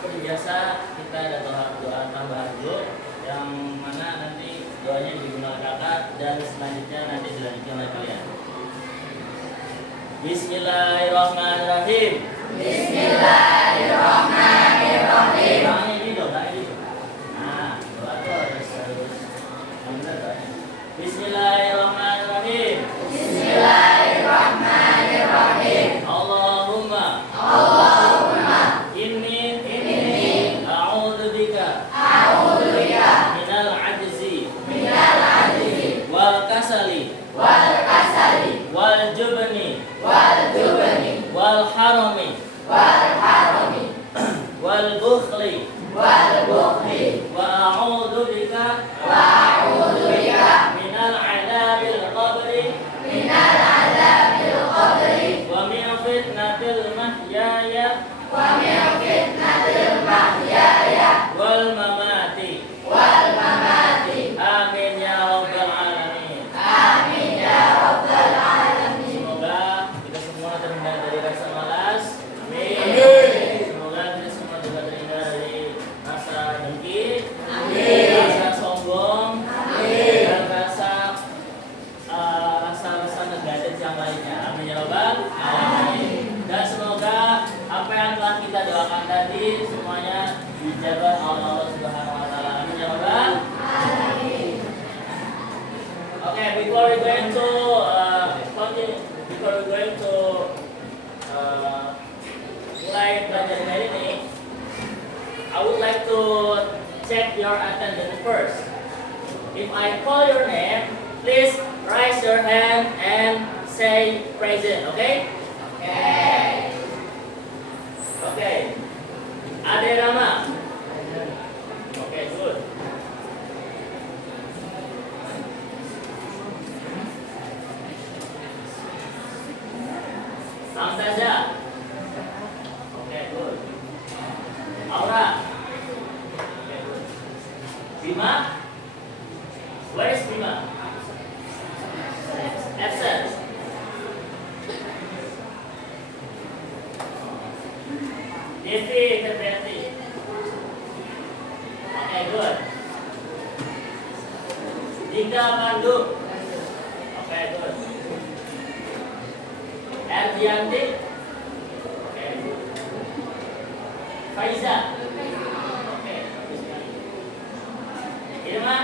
seperti biasa kita ada doa tambahan dulu yang mana nanti doanya digunakan kakak dan selanjutnya nanti dilanjutkan oleh kalian. Bismillahirrahmanirrahim. Bismillahirrahmanirrahim. Tangannya ini dong, tangannya ini. Nah, doa itu harus yang benar doanya. Bismillahirrahmanirrahim. Bismillahirrahmanirrahim. Allahumma inni a'udzubika minal ajzi wal kasali wal jubni wal harami wal bukhli wa a'udzubika minal adabil qabri wa min fitnatil mahyaya wal mamati. Amin ya rabbal alamin. Semoga kita semua terhindar dari rasa malas. Amin. Semoga kita semua juga terhindar dari rasa dengki, rasa sombong, dan rasa negatif yang lainnya. Amin ya rabbal alamin. Dan semoga apa yang telah kita doakan tadi semuanya dijabah oleh Allah Subhanahu wa taala. Amin ya rabbal alamin. Okay, before we going to mulai belajar hari ini, I would like to check your attendance first. If I call your name, please raise your hand and say present, okay? Okay. Ade Rama. Okay, good. Samsaja. Okay, good. Aura. Okay, good. Bima. Where is Bima? Absent. Devi Febrianti. Okay, good. Dinda Pandu. Okay, good. Erdianti. Okay, good. Faiza. Okay, bagus sekali. Irma.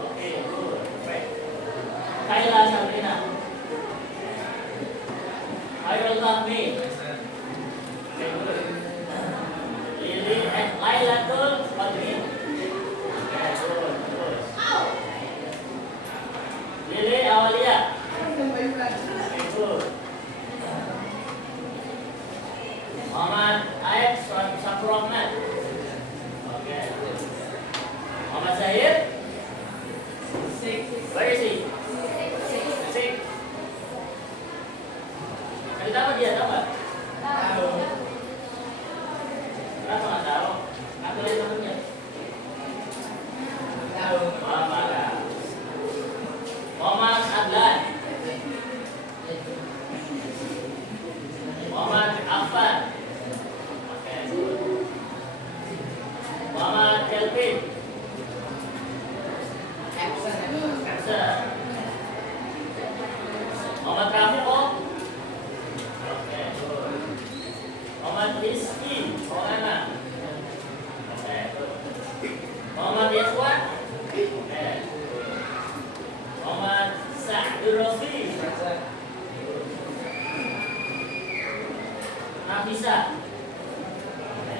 Okay, good. Baik. Kaila Sabrina. Hairul Tahmi. Okay, good. Lili Lailatul Qadri. Okay, good. Terus. Lili Awalia. Okay, good. Muhammad Aib Syafur Rahman. Okay, good. Muhammad Zahir. Where is he? Sik. Cerita apa dia, tahu nggak? Kenapa nggak tahu? Aku lihat temennya. Oh, mana? Muhammad Adlan. Muhammad Affan. Oke. Muhammad Kelvin. Absent. Muhammad Rafiqo. Oke, good. Muhammad Rizki Maulana. Oke, good. Muhammad Yaswan. Oke. Muhammad Sa'dur Rafi. Nafisa. Oke.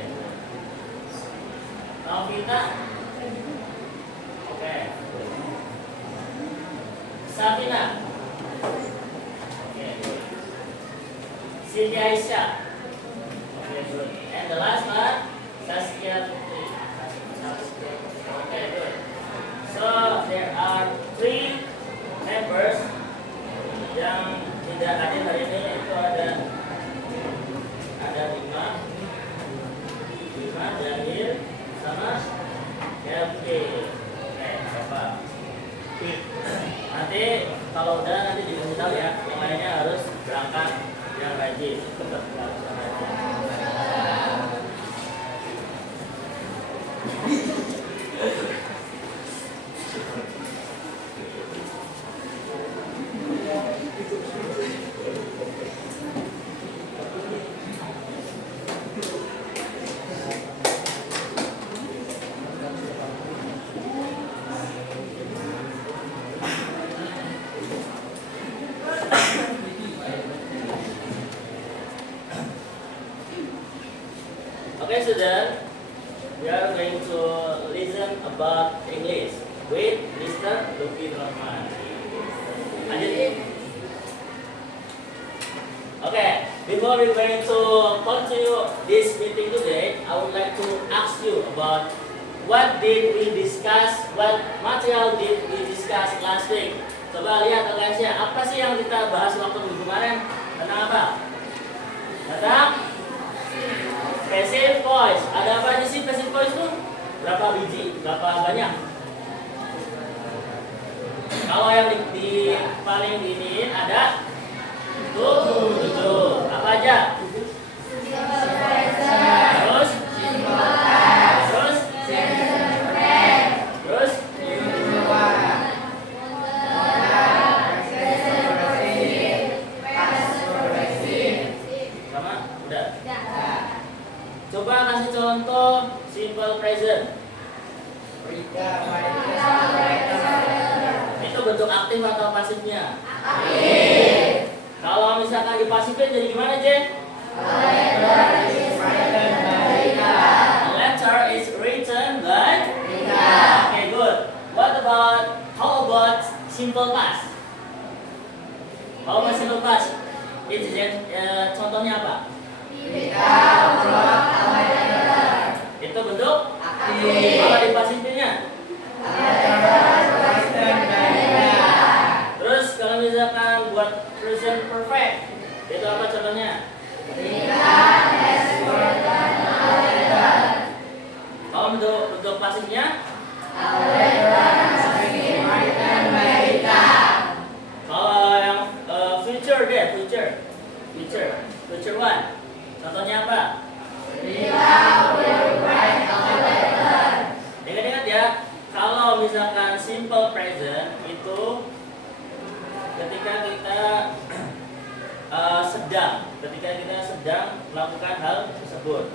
Novita. Oke. Safina. Oke, good. Siti Aisyah. Oke, good. And the last one, Saskia Putri. Okay, good. So there are 3 members yang tidak hadir hari ini, yaitu ada Bima, Jahil, sama Kelvin. Oke, coba. Nanti kalau udah nanti dikasih tahu ya, yang lainnya harus berangkat yang rajin. Tetap harus yang rajin. Okay, student, we are going to listen about English with Mr. Lucky Rahman. Lanjutin. Okay, before we going to continue this meeting today, I would like to ask you about what did we discuss, what material did we discuss last week. Coba lihat guys ya, apa sih yang kita bahas waktu minggu kemarin? Tentang apa? Tentang passive voice. Ada apa aja sih passive voice itu? Berapa biji? Berapa banyak? Kalau yang di paling diniin ada 7. Apa aja? Terus? Sama? Udah? Coba kasih contoh simple present. Itu bentuk aktif atau pasifnya? Aktif. Kalau misalkan dipasifin jadi gimana, Jen? The letter is written by Rika. Okay, good. How about simple past? How about simple past? Itu contohnya apa? Itu bentuk aktif. Kalau dipasifinnya? Terus kalau misalkan buat present perfect, itu apa contohnya? Kalau bentuk pasifnya? Kalau yang future deh, future one. Contohnya apa? Ingat-ingat ya, kalau misalkan simple present itu ketika kita sedang melakukan hal tersebut.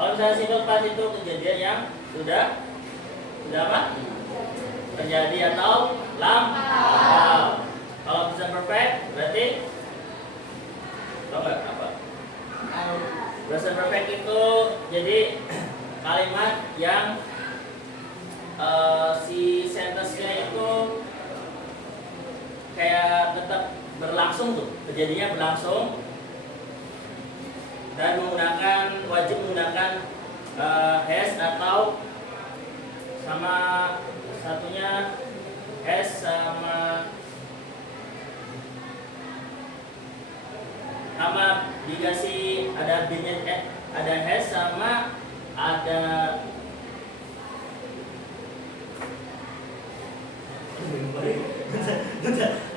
Kalau misalnya simple past itu kejadian yang sudah apa? Terjadi atau lampau. Kalau present perfect berarti tahu nggak apa? Present perfect itu jadi kalimat yang si sentence-nya itu kayak tetap berlangsung tuh, kejadiannya berlangsung dan wajib menggunakan has atau sama satunya has sama dikasih ada binnya ada has sama ada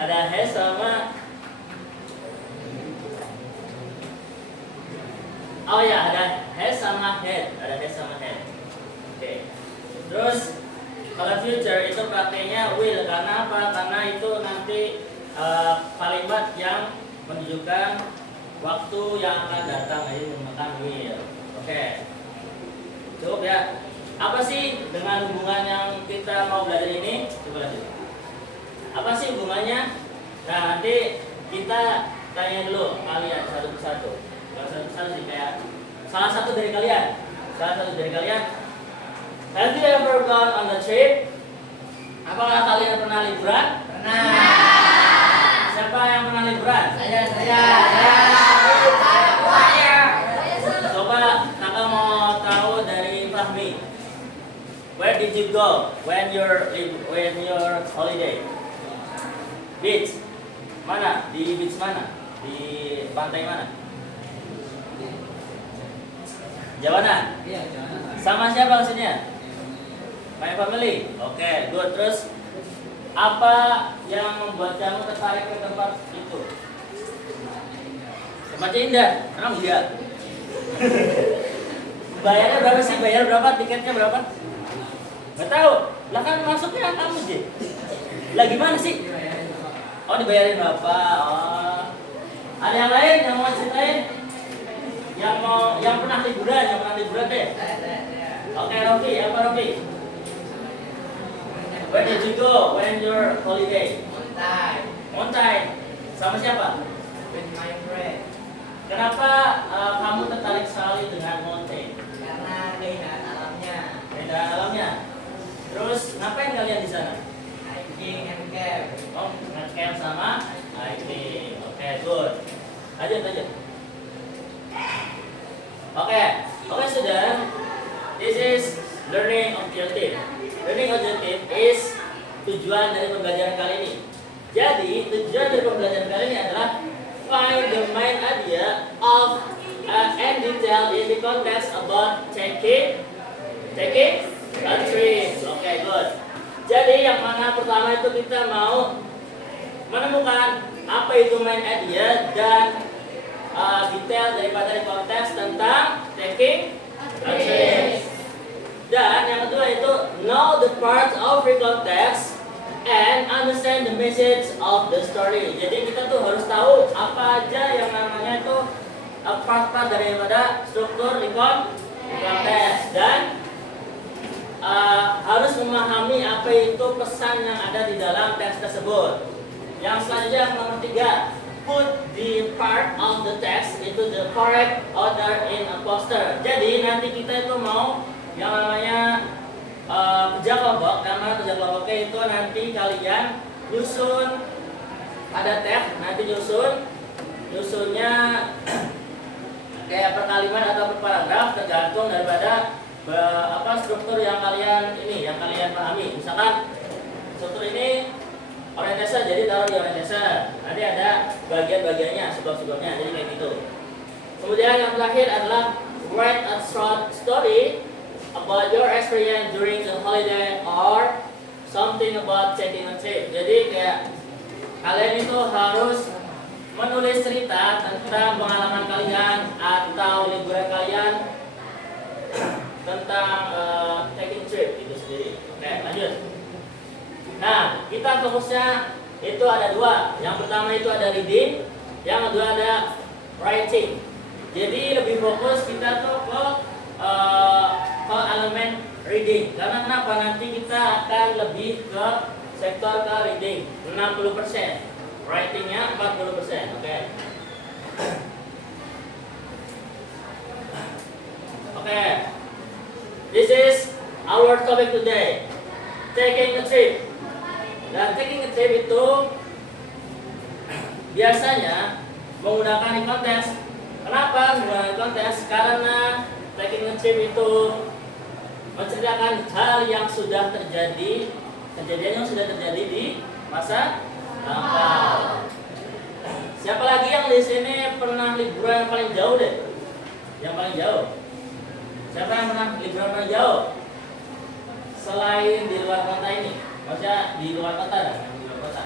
ada has sama ada has sama head, Oke. Terus kalau future itu pakainya will karena apa? Karena itu nanti kalimat yang menunjukkan waktu yang akan datang, jadi menggunakan will. Oke. Cukup ya. Apa sih dengan hubungan yang kita mau belajar ini? Coba lanjut. Apa sih hubungannya? Nah, nanti kita tanya dulu kalian satu persatu. Kalau satu persatu sih kayak salah satu dari kalian. Have you ever gone on a trip? Apakah kalian pernah liburan? Pernah. Siapa yang pernah liburan? Saya. Coba kakak mau tahu dari Fahmi. Where did you go when your holiday? Beach. Mana? Di beach mana? Di pantai mana? Jawanan? Iya, Jawanan. Sama siapa kesininya? My family. Oke, good. Terus apa yang membuat kamu tertarik ke tempat itu? Tempatnya indah. Emang iya? Bayarnya berapa sih? Bayar berapa? Tiketnya berapa? Gak tahu. Lah kan masuknya kamu sih. Lah gimana sih? Oh dibayarin berapa? Oh. Ada yang lain yang mau ceritain? Yang pernah liburan deh. Oke, Rofi, apa Rofi? Where did you go when your holiday? Montai. Sama siapa? With my friend. Kenapa kamu tertarik sekali dengan Montai? Karena keindahan alamnya. Keindahan alamnya. Terus ngapain kalian di sana? Hiking and camp. Oh, nge-camp sama hiking. Oke, good. Lanjut. Oke, student. This is learning objective. Learning objective is tujuan dari pembelajaran kali ini. Jadi, tujuan dari pembelajaran kali ini adalah find the main idea of and detail in the context about taking a trip. Oke, good. Jadi, yang mana pertama itu kita mau menemukan apa itu main idea dan detail daripada konteks tentang taking a trip. Dan yang kedua itu know the parts of the context and understand the message of the story. Jadi kita tuh harus tahu apa aja yang namanya itu part-part daripada struktur konteks dan harus memahami apa itu pesan yang ada di dalam teks tersebut. Yang selanjutnya yang nomor 3, put the part of the text into the correct order in a poster. Jadi nanti kita itu mau yang namanya kerja kelompok. Karena kerja kelompoknya itu nanti kalian nyusun ada teks, nanti nyusunnya kayak per kalimat atau per paragraf tergantung daripada struktur yang kalian pahami. Misalkan struktur ini orientasi, jadi taruh di orientasi. Nanti ada bagian-bagiannya, sebab-sebabnya, jadi kayak gitu. Kemudian yang terakhir adalah write a short story about your experience during the holiday or something about taking a trip. Jadi kayak kalian itu harus menulis cerita tentang pengalaman kalian atau liburan kalian tentang taking trip itu sendiri. Oke, lanjut. Nah, kita fokusnya itu ada 2. Yang pertama itu ada reading, yang kedua ada writing. Jadi lebih fokus kita tuh ke elemen reading. Karena kenapa? Nanti kita akan lebih ke sektor ke reading 60%, writingnya 40%. Oke. This is our topic today. Taking a trip. Dan taking a trip itu biasanya menggunakan konteks. Kenapa menggunakan konteks? Karena taking a trip itu menceritakan hal yang sudah terjadi, kejadian yang sudah terjadi di masa lampau. Siapa lagi yang di sini pernah liburan yang paling jauh deh? Yang paling jauh. Siapa yang pernah liburan paling jauh? Selain di luar kota ini? Maksudnya di luar kota dah, di luar kota.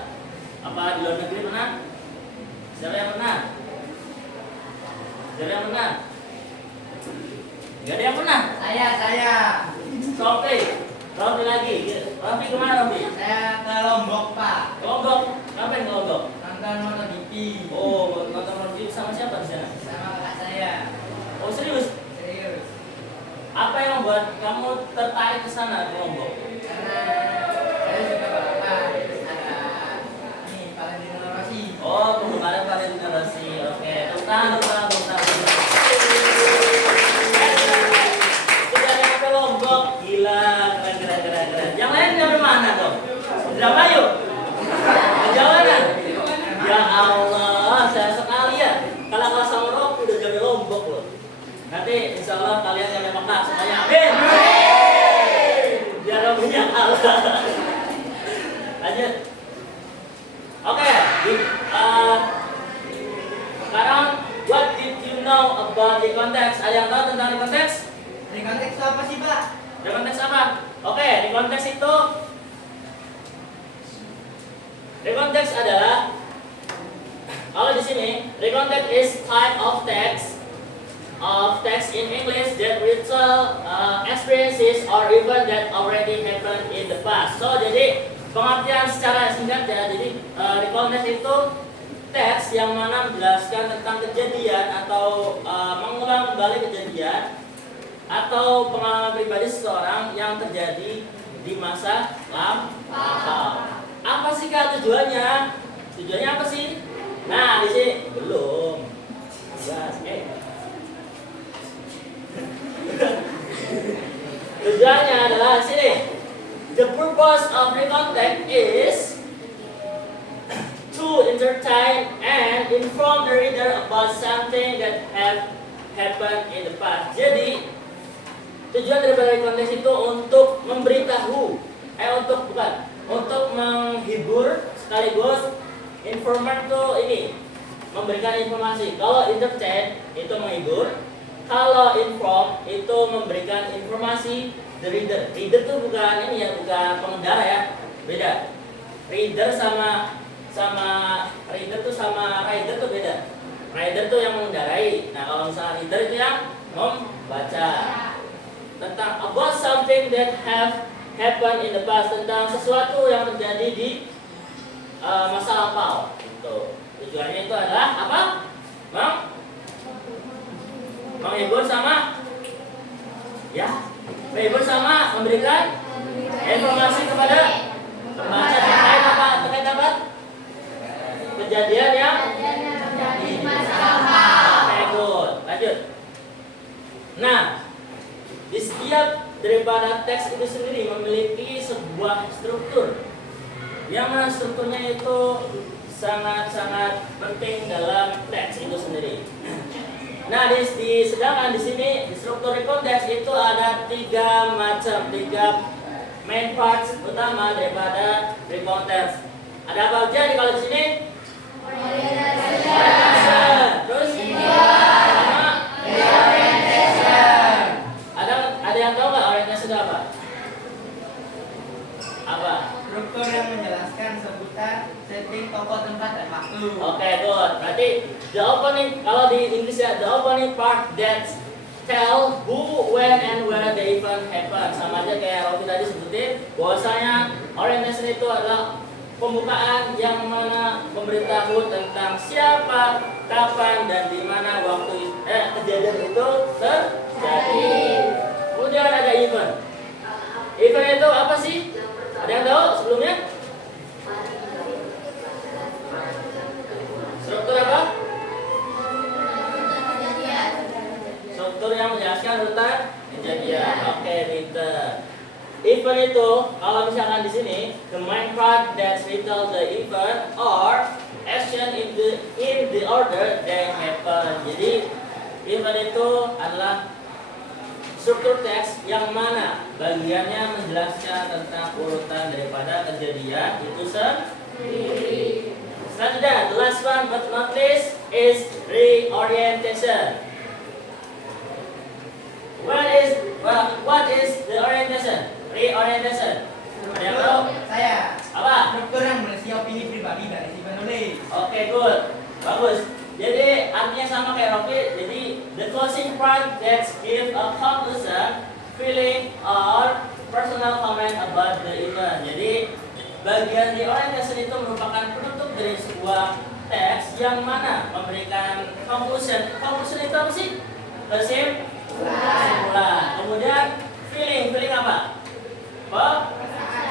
Apa di luar negeri pernah? Siapa yang pernah? Siapa yang pernah? Gak ada yang pernah? Saya. Rofi lagi. Rofi kemana Rofi? Saya ke Lombok, Pak. Lombok. Ngapain ke Lombok? Nonton MotoGP. Oh, nonton MotoGP sama siapa di sana? Sama kakak saya. Oh, serius? Serius. Apa yang membuat kamu tertarik ke sana ke Lombok? Karena saya suka balapan. Ada Valentino Rossi. Oh, penggemar Valentino Rossi. Oke, tepuk tangan. Sudah nyampe Lombok, gila, keren. Yang lain nyampe mana dong? Indramayu? Perjalanan? Ya Allah, saya sekali ya. Kalau sama Rob udah nyampe Lombok loh. Nanti insya Allah kalian nyampe Mekah semuanya. Amin. Biar Robnya kalah. Lanjut. Oke, sekarang what did you know about the context? Ada yang tahu tentang the context? Di konteks itu apa sih, Pak? The context apa? Oke, the context itu the context adalah kalau di sini the context is type of text of text in English that retell experiences or event that already happened in the past. So jadi pengertian secara singkat ya, jadi recall text itu teks yang mana menjelaskan tentang kejadian atau mengulang kembali kejadian atau pengalaman pribadi seseorang yang terjadi di masa lampau. Apa sih kak tujuannya? Tujuannya apa sih? Nah di sini belum. Jelas, Tujuannya adalah sini. The purpose of recall text is to entertain and inform the reader about something that have happened in the past. Jadi tujuan daripada konteks itu untuk memberitahu, untuk menghibur sekaligus informan tuh ini memberikan informasi. Kalau entertain itu menghibur, kalau inform itu memberikan informasi. The reader tuh bukan ini ya, bukan pengendara ya, beda. Reader sama rider tuh beda. Rider tuh yang mengendarai. Nah kalau misalnya reader itu yang membaca. Tentang about something that have happened in the past, tentang sesuatu yang terjadi di masa lampau. Gitu. Tujuannya itu adalah apa? Menghibur sama menghibur sama memberikan informasi kepada pembaca terkait apa? Kejadian yang terjadi di masa lampau. Oke, good. Lanjut. Nah, di setiap daripada teks itu sendiri memiliki sebuah struktur yang mana strukturnya itu sangat-sangat penting dalam teks itu sendiri. Nah, sedangkan di sini di struktur recall text itu ada tiga main parts utama daripada recall text. Ada apa aja kalau di sini? Orientation. Terus sama reorientation. Ada yang tahu nggak orientasi itu apa? Apa? Struktur yang menjelaskan sebutan, setting, tokoh, tempat, dan waktu. Oke, good. Berarti the opening, kalau di Inggris ya, the opening part that tell who, when, and where the event happen. Sama aja kayak Rofi tadi sebutin, bahwasanya orientation itu adalah pembukaan yang mana memberitahu tentang siapa, kapan, dan di mana waktu kejadian itu terjadi. Kemudian ada event. Event itu apa sih? Ada yang tahu sebelumnya? Struktur apa? Struktur yang menjelaskan urutan kejadian. Oke, pinter. Event itu kalau misalkan di sini the main part that retell the event or action in the order they happen. Jadi event itu adalah struktur teks yang mana bagiannya menjelaskan tentang urutan daripada kejadian itu sendiri. Selanjutnya, the last one but not least is reorientation. What is the orientation? Reorientation. Ada yang tahu? Saya. Apa? Struktur yang berisi opini pribadi dari si penulis. Oke, good. Bagus. Jadi artinya sama kayak Rofi. Jadi the closing part that give a conclusion, feeling, or personal comment about the event. Jadi bagian reorientation itu merupakan penutup dari sebuah teks yang mana memberikan conclusion. Conclusion itu apa sih? Kesimpulan. Kemudian feeling apa?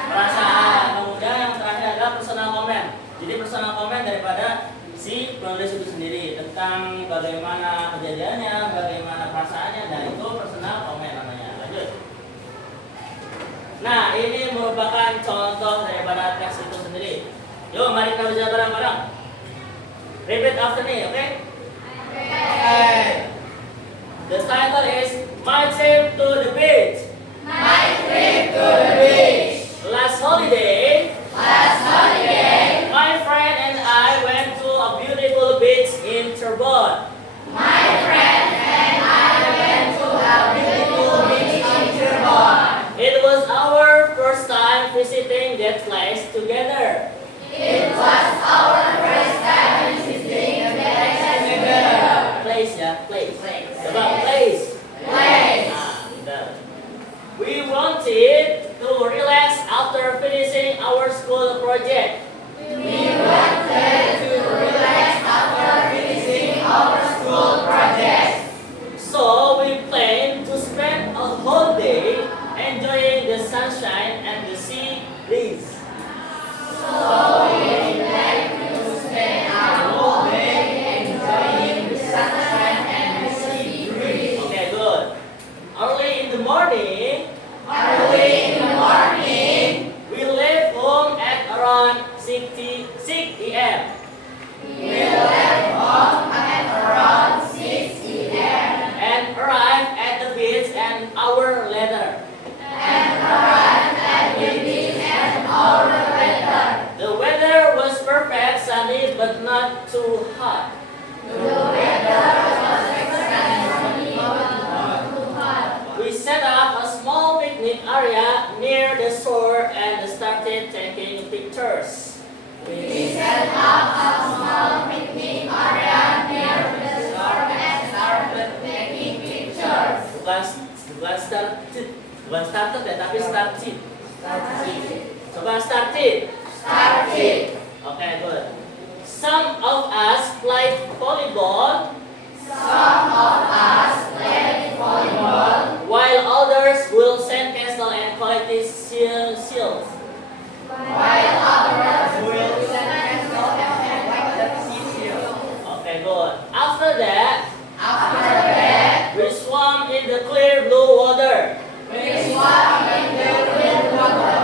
Perasaan. Kemudian yang terakhir adalah personal comment. Jadi personal comment daripada si penulis itu sendiri tentang bagaimana kejadiannya, bagaimana perasaannya, dan itu personal comment namanya. Lanjut. Nah, ini merupakan contoh daripada teks itu sendiri. Yuk, mari kita baca bareng-bareng. Repeat after me, oke? Okay? The title is My Trip to the Beach. My trip to the beach. Last holiday, My friend and I went to a beautiful beach in Cirebon. friend and I went to a beautiful beach in Cirebon. It was our first time visiting that place together. It was our first time visiting the place together. Place ya, place. Coba We wanted to relax after finishing our school project. We wanted to relax after finishing our school project. So we planned to spend a whole day enjoying the sunshine and the sea breeze. So we plan to spend our whole day enjoying the sunshine and the sea breeze. Okay, good. Early in the morning, Early in the morning, we left home at around 6 p.m. we left home at around 6 p.m. and arrived at the beach an hour later. and arrived at the beach an hour later. The weather was perfect, sunny but not too hot. The weather was sunny but not too hot. We set up a small picnic area near the shore and started taking pictures. We set up a small picnic area near the shore and started taking pictures. Bukan started ya, tapi started. Coba started. Started. Okay, good. Some of us played volleyball, Some of us played volleyball, while others built sandcastle and collected seals. while others Will sandcastle and collected seals. Okay, good. After that, After that, we swam in the clear blue water. we swam in the clear water.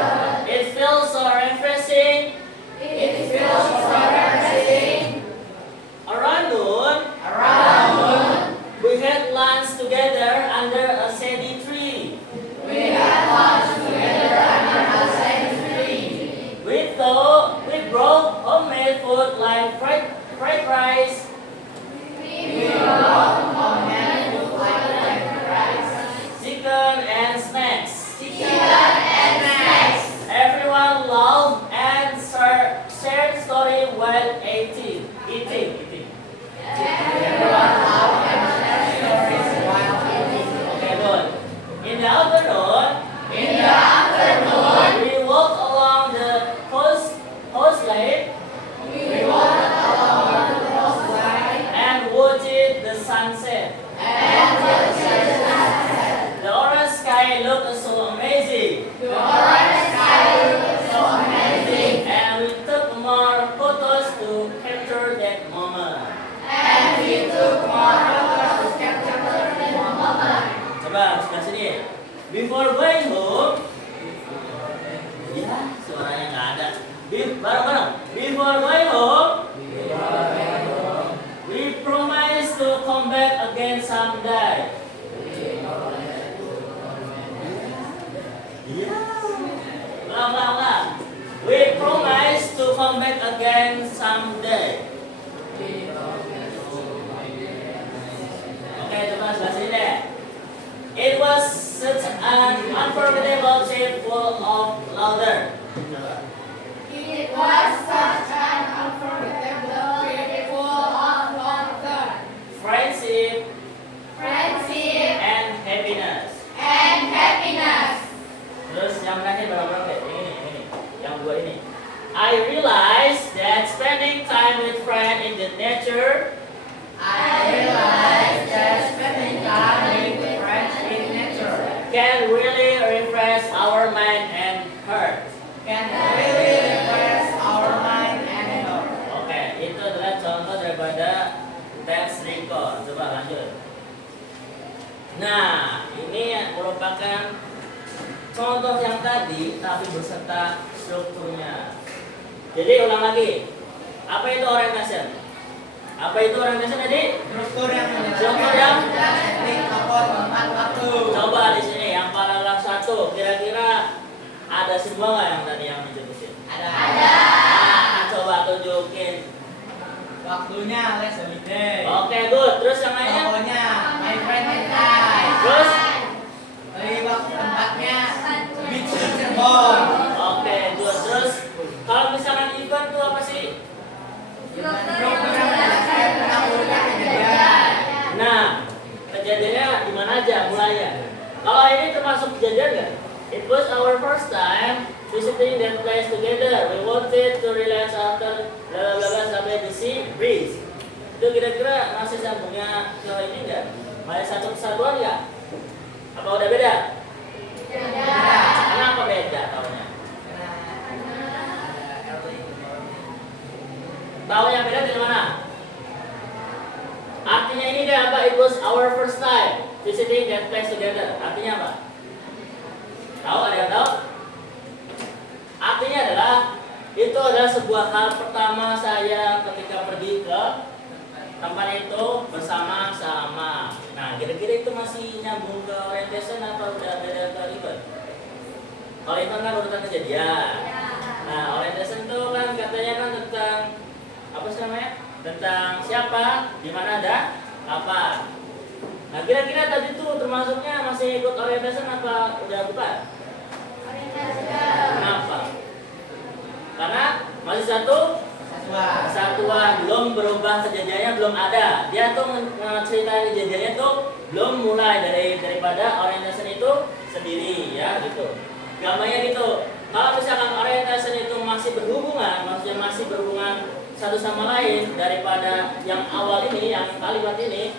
It feels so refreshing. It feels so refreshing. Around noon, Around noon, we had lunch together under a shady tree. we had lunch together under a shady tree. We brought homemade food like fried rice, We brought homemade food like rice, chicken, and snacks. chicken, and snacks. Everyone loved and shared story while eating. Everyone loved and shared stories while eating. Okay, good. In the afternoon, In the afternoon, we walked along the coastline we walked along the coastline and watched the sunset. and watched the sunset. The orange sky looked so amazing, The orange sky looked so amazing, and we took more photos to capture that moment. and we took more photos to capture the moment. Coba sebelah sini. Before going home, ya suaranya nggak ada. Bareng-bareng. Before going home, we promise to come back again someday. Iya. Ulang. We promise to come back again someday. Oke, coba sebelah sini deh. It was such an unforgettable trip full of laughter, It was such an unforgettable trip full of laughter, friendship, friendship, and happiness. and happiness. Terus yang terakhir bareng-bareng deh, yang ini, yang dua ini. I realized that spending time with friends in the nature I realized that spending time with friends in nature can really refresh our mind and heart. can really refresh our mind and heart. Oke, itu adalah contoh daripada teks record. Coba lanjut. Nah, ini yang merupakan contoh yang tadi, tapi beserta strukturnya. Jadi ulang lagi. Apa itu orientation? Apa itu orientation tadi? Struktur yang Struktur yang teknik tokoh tempat waktu. coba di sini yang paragraf 1 kira-kira ada semua nggak yang tadi yang disebutin? Ada. Nah, coba tunjukin. Waktunya les holiday. Oke, good. Terus yang lainnya? Tokohnya my friend and I. Terus? Dari waktu tempatnya beach Cirebon. Oke, good. Terus kalau misalkan event tuh apa sih? Program menjelaskan tentang urutan kejadian. Nah, kejadiannya di mana aja mulainya? Kalau ini termasuk termasuk kejadian nggak? It was our first time visiting that place together. We wanted to relax after bla bla bla sampai the sea breeze. Itu kira-kira masih sambungnya ke ini nggak? Masih satu kesatuan nggak? Apa udah beda? Beda. Kenapa beda taunya? Tahu yang beda dari mana? Artinya ini dia apa? It was our first time visiting that place together. Artinya apa? Tahu? Ada yang tahu? Artinya adalah itu adalah sebuah hal pertama saya ketika pergi ke tempat itu bersama-sama. Nah, kira-kira itu masih nyambung ke orientation atau udah beda ke event? Kalau event kan urutan kejadian. Nah, orientation itu kan katanya kan tentang apa sih namanya? Tentang siapa, di mana ada apa. Nah, kira-kira tadi itu termasuknya masih ikut orientation apa udah bukan? Kenapa? Karena masih satu kesatuan, belum berubah kejadiannya, belum ada. Dia tuh ceritain kejadiannya tuh belum mulai daripada orientation itu sendiri ya gitu. Gambarnya gitu. Kalau misalkan orientation itu masih berhubungan, maksudnya masih berhubungan satu sama lain daripada yang awal ini, yang kalimat ini,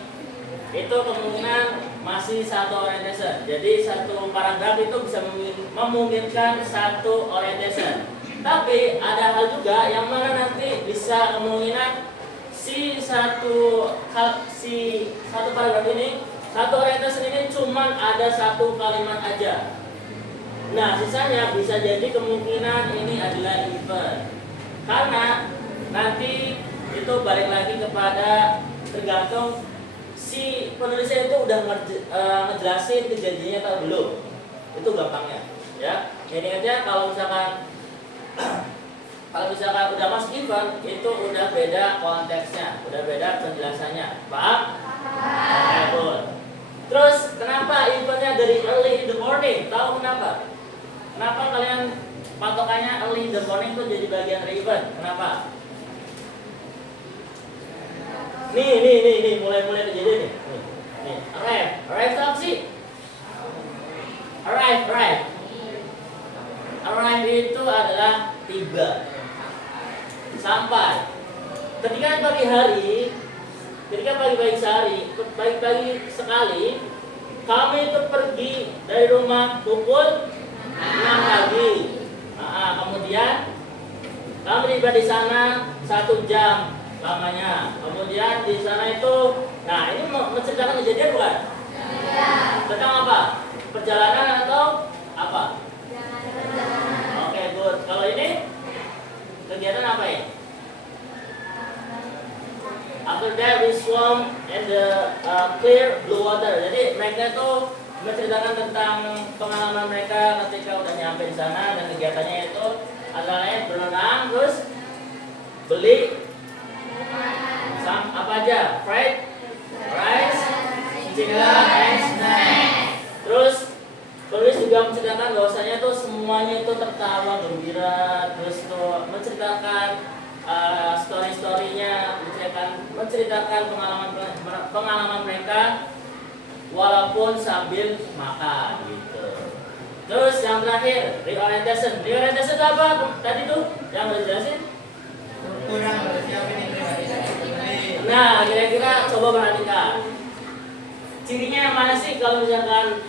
itu kemungkinan masih satu orientation. Jadi satu paragraf itu bisa memungkinkan satu orientation. Tapi ada hal juga yang mana nanti bisa kemungkinan si satu paragraf ini, satu orientation ini cuma ada satu kalimat aja. Nah, sisanya bisa jadi kemungkinan ini adalah event. Karena nanti itu balik lagi kepada tergantung si penulisnya itu udah ngejelasin kejadiannya atau belum. Itu gampangnya, ya. Ini aja kalau misalkan udah masuk event itu udah beda konteksnya, udah beda penjelasannya. Paham? Paham. Terus kenapa eventnya dari early in the morning? Tahu kenapa? Kenapa kalian patokannya early in the morning itu jadi bagian dari event? Kenapa? Nih, mulai kejadian nih. Nih, arrive itu apa sih? Arrive itu adalah tiba, sampai. Ketika pagi sekali, kami itu pergi dari rumah pukul 6 pagi. Kemudian kami tiba di sana 1 jam lamanya. Kemudian di sana itu, nah ini menceritakan kejadian bukan? Tentang apa? Perjalanan atau apa? Oke, good. Kalau ini kegiatan apa ya? After that we swam in the clear blue water. Jadi mereka itu menceritakan tentang pengalaman mereka ketika udah nyampe di sana, dan kegiatannya itu adalah berenang, terus beli apa aja? Fried rice, chicken and snack. Terus penulis juga menceritakan bahwasanya tuh semuanya itu tertawa gembira, terus tuh menceritakan story-storynya, menceritakan pengalaman mereka walaupun sambil makan gitu. Terus yang terakhir reorientation. Reorientation itu apa? Tadi tuh yang udah jelasin. Kurang siapin ini. Nah, kira-kira coba perhatikan. Cirinya yang mana sih kalau misalkan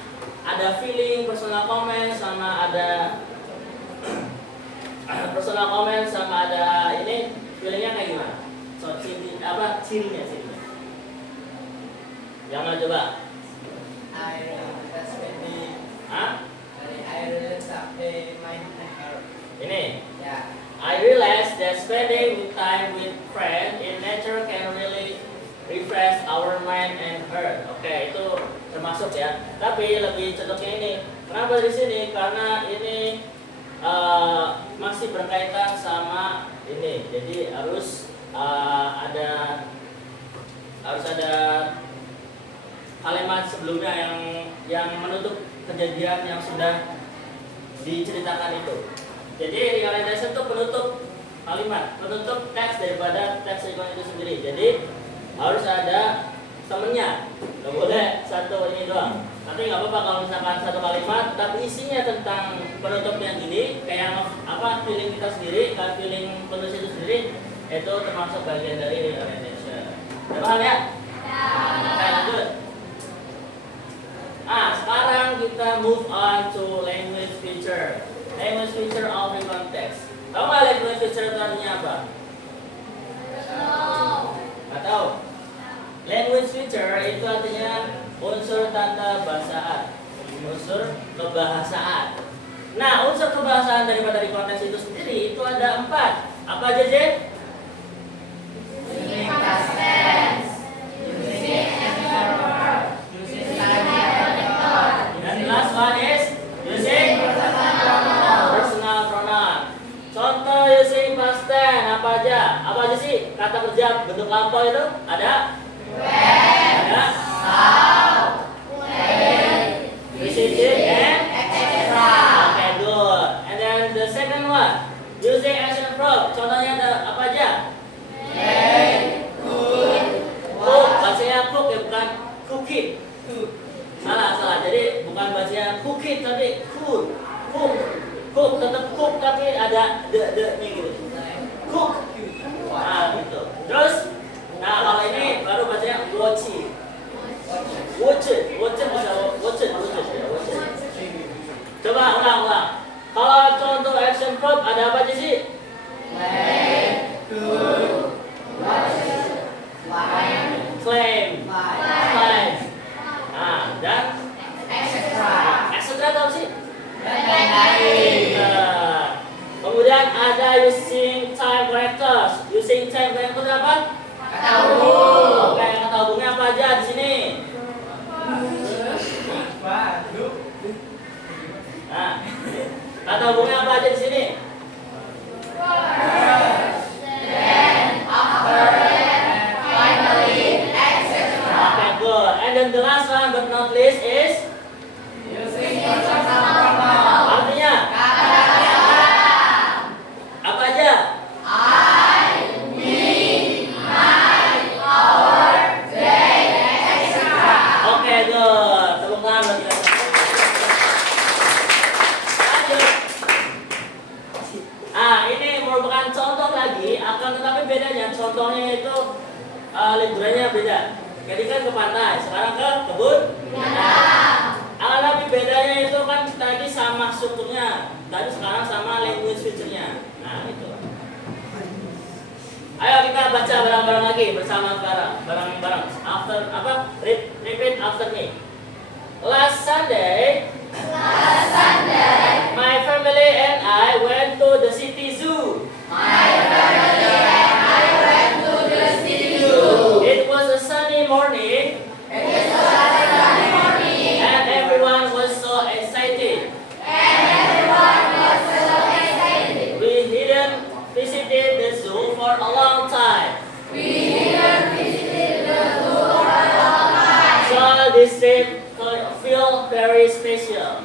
ada feeling, personal comment, sama ada personal comment, sama ada ini, feelingnya kayak gimana? So, cirinya? Yang mana coba? Ini. Ya. I realize that spending time with friends in nature can really refresh our mind and heart. Oke, itu termasuk ya. Tapi lebih cocoknya ini. Kenapa di sini? Karena ini masih berkaitan sama ini. Jadi harus ada kalimat sebelumnya yang menutup kejadian yang sudah diceritakan itu. Jadi reorientation itu penutup kalimat, penutup teks daripada teks itu sendiri. Jadi harus ada temennya, nggak boleh satu ini doang. Nanti nggak apa-apa kalau misalkan satu kalimat, tapi isinya tentang penutup yang gini, kayak apa feeling kita sendiri, kayak feeling penulis itu sendiri, itu termasuk bagian dari orientation. Udah paham ya? Oke, lanjut. Sekarang kita move on to language feature. Language feature of the context. Tahu nggak language feature itu artinya apa? Nggak tahu. Language feature itu artinya unsur tata bahasaan, unsur kebahasaan. Nah, unsur kebahasaan daripada di konteks itu sendiri itu ada 4. Apa aja, Jen? Using past tense, using action verb, using time method. Dan the last one is using personal pronoun. Contoh using past tense apa aja? Apa aja sih kata kerja bentuk lampau itu? Ada? Ada? Visiting and Etc. okay, good. And then the second one, using action verb. Contohnya ada apa aja? Cook, bacanya cook ya, bukan cookie. Salah. Jadi bukan bacanya cookie tapi cook. Cook tetap cook tapi ada the-nya gitu. Cook. Nah, gitu. Terus, nah kalau ini baru bacanya watch. Watch it bisa watch it. Coba ulang. Kalau contoh action verb ada apa aja sih? Claim. Nah, dan etc. tahu sih? Kemudian ada using time characters. Using time characters apa? Oke, kata hubungnya apa aja di sini? Nah, kata hubungnya apa aja di sini? Okay, good. And then the last one but not least is artinya apa aja? Oke, good. Tepuk tangan buat kita. Lanjut. Ini merupakan contoh lagi, akan tetapi bedanya contohnya itu liburannya beda. Jadi kan ke pantai, sekarang ke kebun. Akan tapi bedanya itu kan tadi sama strukturnya, tadi sekarang sama language feature-nya. Nah, itu. Ayo kita baca bareng-bareng lagi bersama sekarang, bareng-bareng. After apa? Repeat after me. Last Sunday, my family and I went to the city zoo. It was a sunny morning. And everyone was so excited. We didn't visit the zoo for a long time. So this trip felt very special.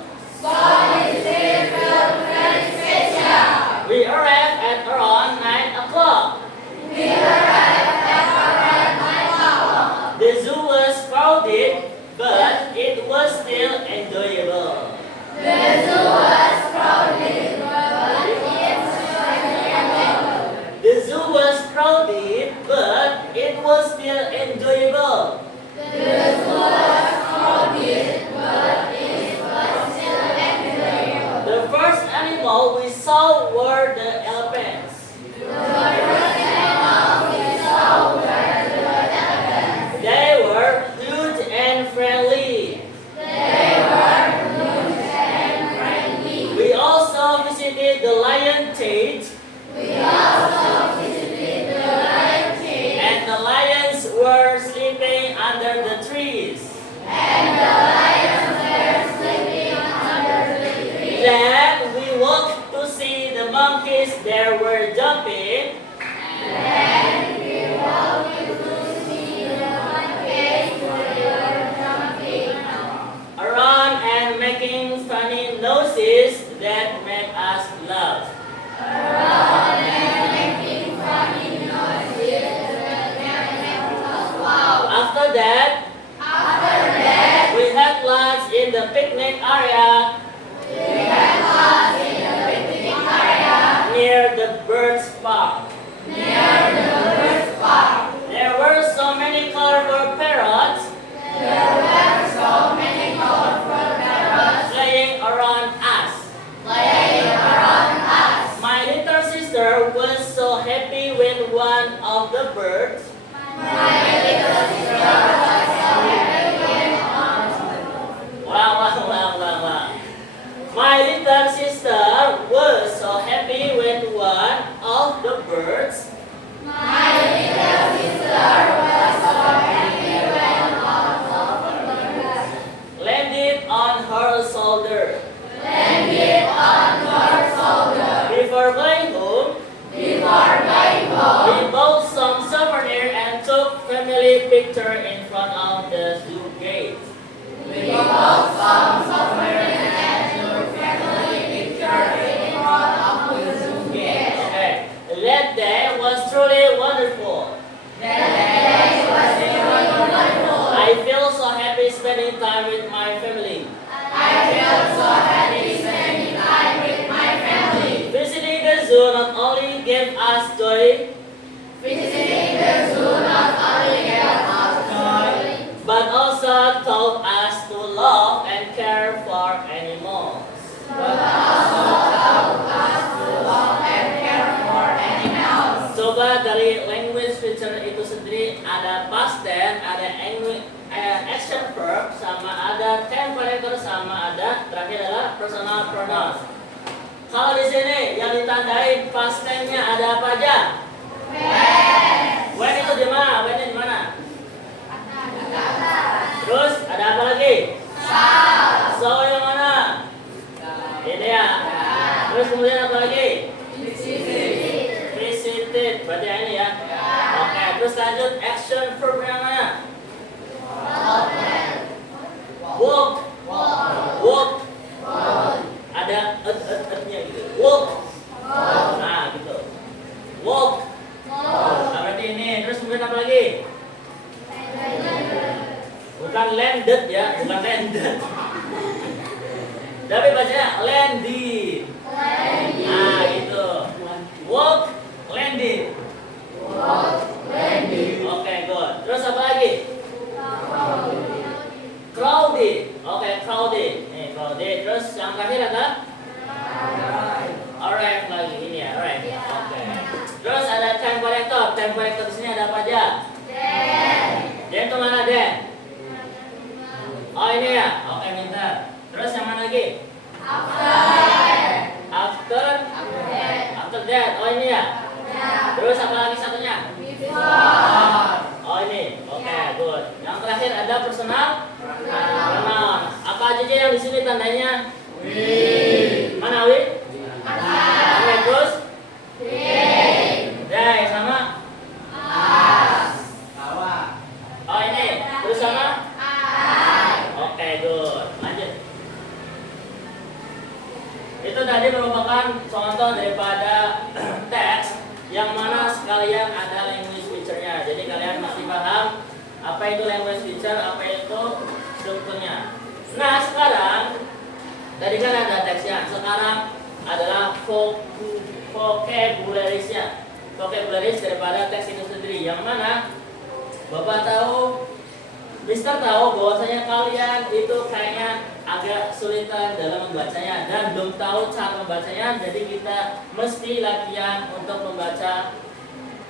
We arrived at around 9 o'clock. The zoo was crowded, but it was still enjoyable. The zoo was crowded, but it was still enjoyable. The first animal we saw were the elephants. They were huge and friendly. We also visited the lion cage. And the lions were sleeping under the trees. Then we walked to see the monkeys that were jumping. Around and making funny noses that make us laugh. After that, we had lunch in the picnic area near the birds park. There were so many colorful parrots playing around us. My little sister was so happy when one of the birds My little sister was so happy when one of the birds landed on her shoulder. Before going home, we bought some souvenir and took family picture in front of the zoo gate. Okay. That day was truly wonderful. I feel so happy spending time with my family. Visiting the zoo not only gave us joy, but also taught us to love and care for animals. Coba dari language feature itu sendiri ada past tense, ada action verb, sama ada temperature, sama ada terakhir adalah personal pronouns. Kalau di sini yang ditandai past tense-nya ada apa aja? When itu di mana? When di mana? Terus ada apa lagi? So yang mana? Ini ya. Terus kemudian apa lagi? Visited. Berarti ini ya. Oke, terus lanjut action verb yang mana? Walk. Ada nya gitu. Walk. Nah, gitu. Walk. Nah, berarti ini. Terus kemudian apa lagi? Bukan landed ya, bukan landed. Tapi bacanya landed. Nah, gitu. Walk, landed. Oke, good. Terus apa lagi? Crowded. Oke, crowded. Nih, crowded. Terus yang terakhir ada? Alright lagi ini ya, alright. Oke. Terus ada time corrector. Time corrector di sini ada apa aja? Dan itu mana Dan? Oh ini ya. Oke, minta. Terus yang mana lagi? After that. Oh ini ya. Terus apa lagi satunya? Oh ini. Oke, good. Yang terakhir ada personal pronoun. Apa aja yang di sini tandanya? Mana we? Oke, terus? Day sama? Oh ini. Terus sama? Oke, good. Lanjut. Itu tadi merupakan contoh daripada teks yang mana sekalian ada language feature-nya. Jadi kalian masih paham apa itu language feature, apa itu strukturnya. Nah, sekarang tadi kan ada teksnya. Sekarang adalah vocabularies-nya. Vocabularies daripada teks itu sendiri. Yang mana Bapak tahu, Mister tahu bahwasanya kalian itu kayaknya agak sulitan dalam membacanya dan belum tahu cara membacanya, jadi kita mesti latihan untuk membaca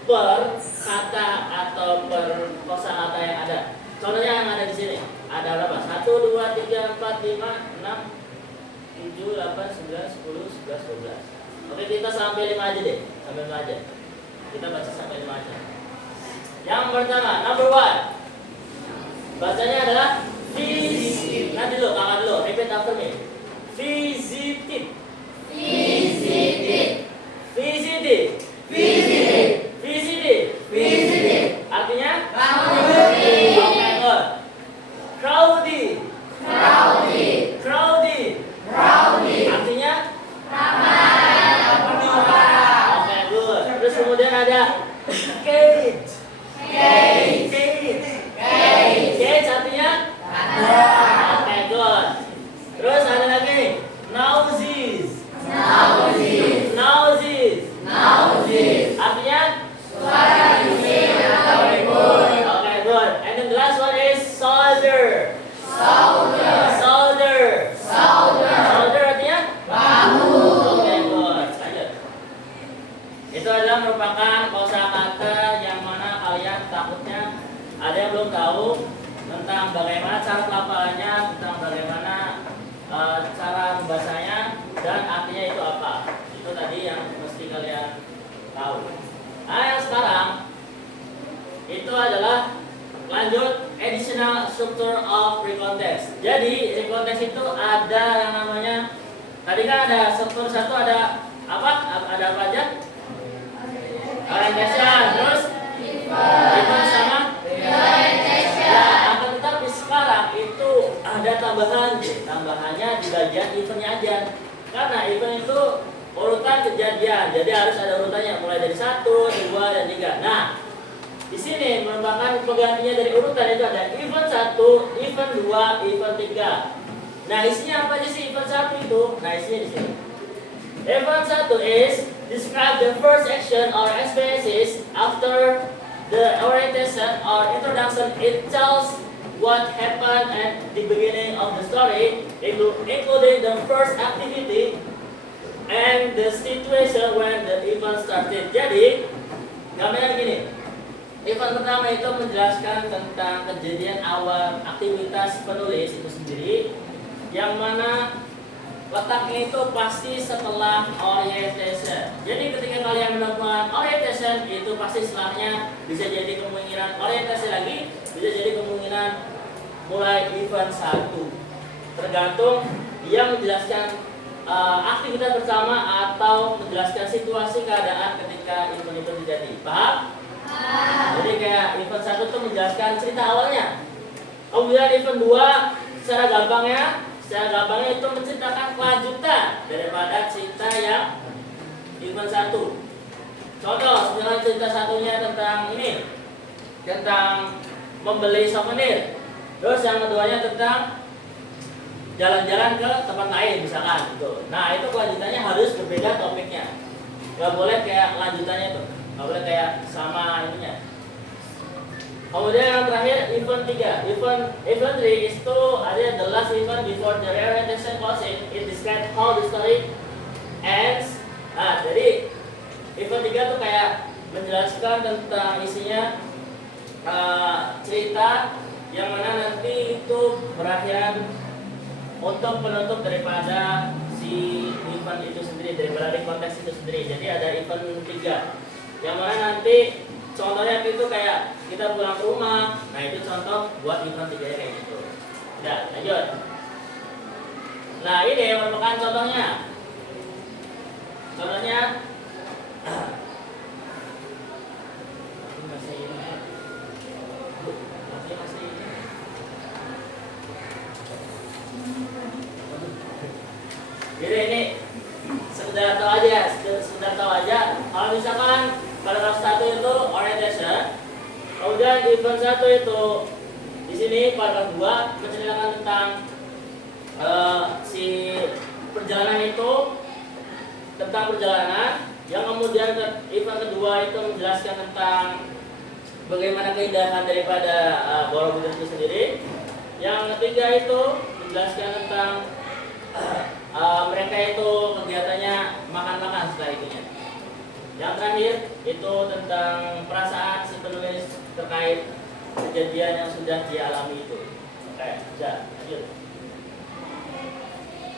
per kata atau per kosakata yang ada. Contohnya yang ada di sini ada berapa? 1, 2, 3, 4, 5, 6, 7, 8, 9, 10, 11, 12. Oke, kita sampai 5 aja deh, sampai 5 aja. Kita baca sampai 5 aja. Yang pertama, number 1. Bacanya adalah visited. Nanti dulu, kakak dulu, repeat after me. Visited. Artinya? Oke, good. Crowded. Artinya? Oke, good. Terus kemudian ada cage. Cage artinya? Oke, good. cara membacanya dan artinya itu apa. Itu tadi yang mesti kalian tahu. Nah, yang sekarang itu adalah lanjut additional structure of recontext. Jadi recontext itu ada yang namanya, tadi kan ada struktur satu, ada apa? Ada apa aja? Orientation, terus event sama ya, akan tetapi sekarang itu ada tambahan. Tambahannya di bagian eventnya aja. Karena event itu urutan kejadian, jadi harus ada urutannya mulai dari 1, 2, dan 3. Nah, di sini merupakan penggantinya dari urutan itu ada event 1, event 2, event 3. Nah, isinya apa aja sih event 1 itu? Nah, isinya di sini. Event 1 is describe the first action or experiences after the orientation or introduction. It tells what happened at the beginning of the story, including the first activity and the situation when the event started. Jadi, gambarnya begini. Event pertama itu menjelaskan tentang kejadian awal aktivitas penulis itu sendiri, yang mana letaknya itu pasti setelah orientation. Jadi ketika kalian melakukan orientation itu pasti setelahnya bisa jadi kemungkinan orientasi lagi, bisa jadi kemungkinan mulai event 1. Tergantung dia menjelaskan aktivitas bersama atau menjelaskan situasi keadaan ketika event itu terjadi. Paham? Jadi kayak event 1 itu menjelaskan cerita awalnya. Kemudian event 2 secara gampangnya itu menceritakan kelanjutan daripada cerita yang event 1. Contoh, misalnya cerita satunya tentang ini, tentang membeli souvenir. Terus yang keduanya tentang jalan-jalan ke tempat lain misalkan gitu. Nah, itu kelanjutannya harus berbeda topiknya. Gak boleh kayak lanjutannya itu. Gak boleh kayak sama ininya. Kemudian yang terakhir event 3. Event 3 itu ada the last event before the reorientation closing. It describes how the story ends. Nah, jadi event 3 tuh kayak menjelaskan tentang isinya cerita yang mana nanti itu berakhiran untuk penutup daripada si event itu sendiri, daripada di konteks itu sendiri. Jadi ada event 3 yang mana nanti contohnya itu kayak kita pulang ke rumah. Nah, itu contoh buat event 3 kayak gitu. Udah, lanjut. Nah, ini merupakan contohnya. Contohnya jadi ini sekedar tahu aja. Kalau misalkan paragraf 1 itu orientation, kemudian event 1 itu di sini paragraf 2 menceritakan tentang si perjalanan itu, tentang perjalanan. Yang kemudian event kedua itu menjelaskan tentang bagaimana keindahan daripada Borobudur itu sendiri. Yang ketiga itu menjelaskan tentang mereka itu kegiatannya makan-makan setelah itunya. Yang terakhir itu tentang perasaan si penulis terkait kejadian yang sudah dialami itu. Oke, sudah lanjut.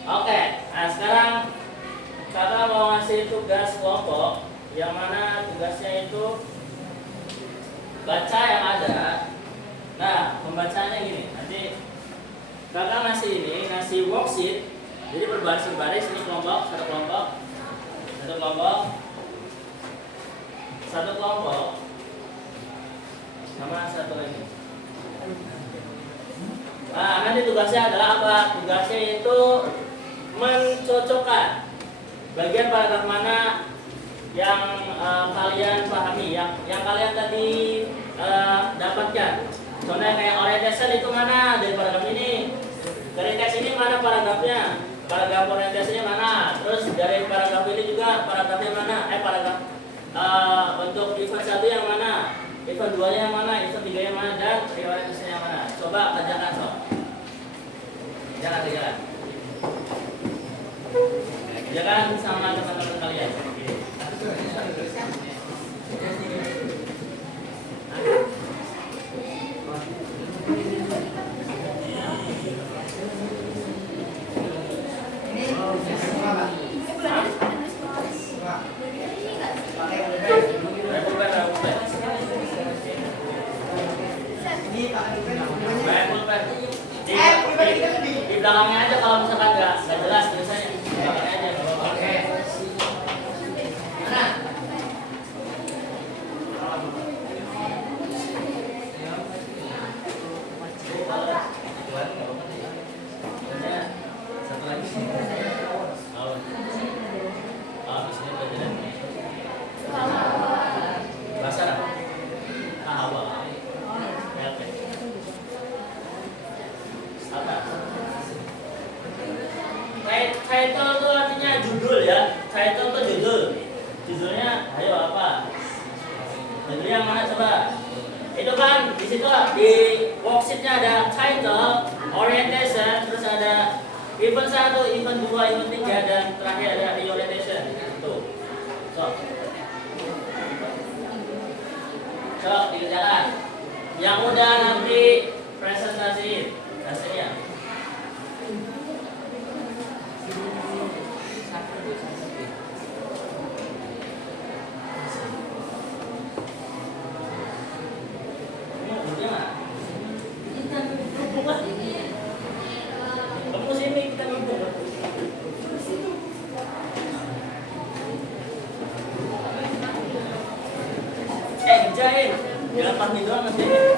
Oke, nah sekarang kakak mau ngasih tugas kelompok, yang mana tugasnya itu baca yang ada. Nah, pembacanya gini, nanti kakak ngasih worksheet. Jadi berbaris-baris, ini kelompok, satu kelompok, sama satu lagi. Nah, nanti tugasnya adalah apa? Tugasnya itu mencocokkan bagian paragraf mana yang kalian pahami, yang kalian tadi dapatkan. Contohnya kayak orientation itu mana dari paragraf ini, dari teks ini mana paragrafnya, paragraf orientasinya mana, terus dari paragraf ini juga paragrafnya mana, paragraf bentuk event 1 yang mana, event 2 nya yang mana, event 3 yang mana, dan orientasinya yang mana. Coba kerjakan sob. Kerjakan sama teman-teman kalian. Ini judul ya. Title itu judul. Judulnya ayo apa? Judulnya yang mana coba? Itu kan di situ di worksheetnya ada title, orientation, terus ada event 1, event 2, event 3, dan terakhir ada reorientation. Tuh. So, dikerjakan. Yang udah nanti presentasiin hasilnya. Kamu sini kita ngomong. Kerjain, jangan pagi doang nanti.